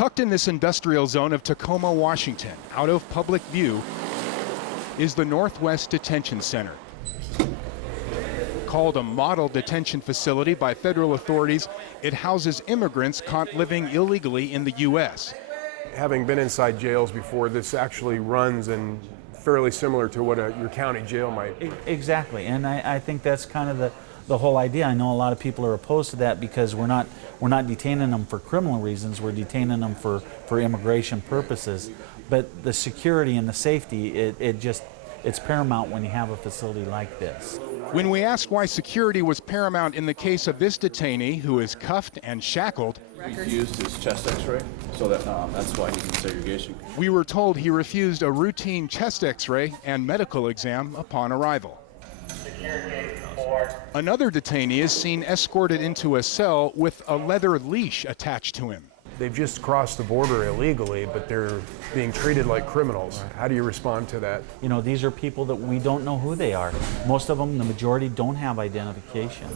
Tucked in this industrial zone of Tacoma, Washington, out of public view, is the Northwest Detention Center. Called a model detention facility by federal authorities, it houses immigrants caught living illegally in the U.S. Having been inside jails before, this actually runs and fairly similar to what your county jail might. Exactly, and I think that's kind of the whole idea. I know a lot of people are opposed to that because we're not detaining them for criminal reasons, we're detaining them for immigration purposes. But the security and the safety, it's paramount when you have a facility like this. When we asked why security was paramount in the case of this detainee who is cuffed and shackled, he refused his chest x-ray, so that's why he's in segregation. We were told he refused a routine chest x-ray and medical exam upon arrival. Another detainee is seen escorted into a cell with a leather leash attached to him. They've just crossed the border illegally, but they're being treated like criminals. How do you respond to that? You know, these are people that we don't know who they are. Most of them, the majority, don't have identification.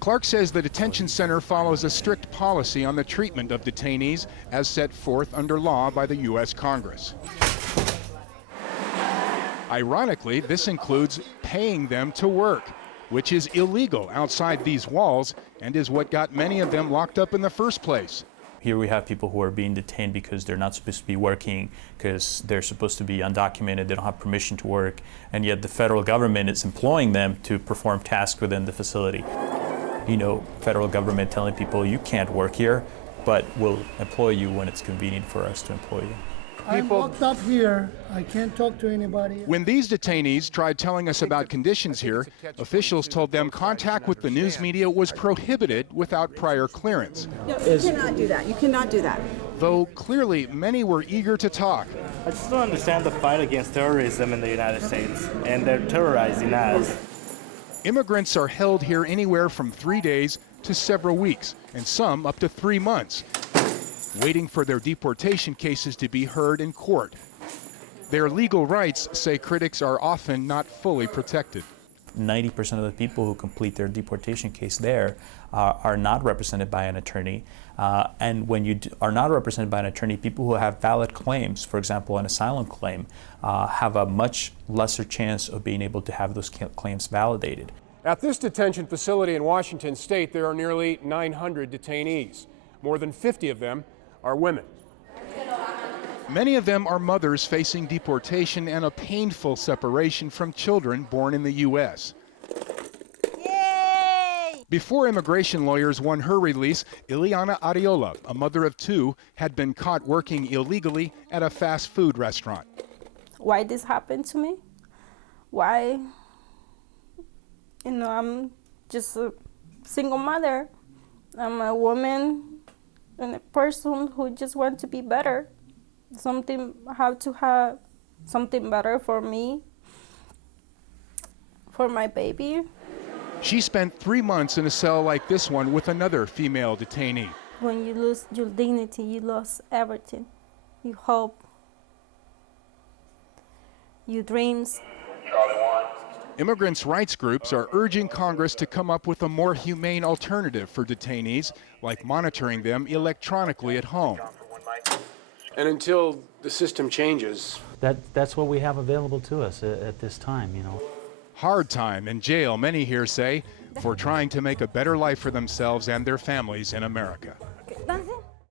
Clark says the detention center follows a strict policy on the treatment of detainees as set forth under law by the U.S. Congress. Ironically, this includes paying them to work, which is illegal outside these walls and is what got many of them locked up in the first place. Here we have people who are being detained because they're not supposed to be working, because they're supposed to be undocumented, they don't have permission to work, and yet the federal government is employing them to perform tasks within the facility. You know, federal government telling people you can't work here, but we'll employ you when it's convenient for us to employ you. I'm locked up here. I can't talk to anybody. When these detainees tried telling us about conditions here, officials told them contact with the news media was prohibited without prior clearance. No, you cannot do that. You cannot do that. Though clearly many were eager to talk. I just don't understand the fight against terrorism in the United States, and they're terrorizing us. Immigrants are held here anywhere from 3 days to several weeks, and some up to 3 months, waiting for their deportation cases to be heard in court. Their legal rights, say critics, are often not fully protected. 90% of the people who complete their deportation case there are not represented by an attorney. And when you are not represented by an attorney, people who have valid claims, for example, an asylum claim, have a much lesser chance of being able to have those claims validated. At this detention facility in Washington State, there are nearly 900 detainees. More than 50 of them are women. Many of them are mothers facing deportation and a painful separation from children born in the U.S. Yay! Before immigration lawyers won her release, Ileana Ariola, a mother of 2, had been caught working illegally at a fast food restaurant. Why this happened to me? Why? You know, I'm just a single mother. I'm a woman and a person who just wants to be better. How to have something better for me, for my baby. She spent 3 months in a cell like this one with another female detainee. When you lose your dignity, you lose everything. Your hope, your dreams. Immigrants' rights groups are urging Congress to come up with a more humane alternative for detainees, like monitoring them electronically at home. And until the system changes, That's what we have available to us at this time, you know. Hard time in jail, many here say, for trying to make a better life for themselves and their families in America.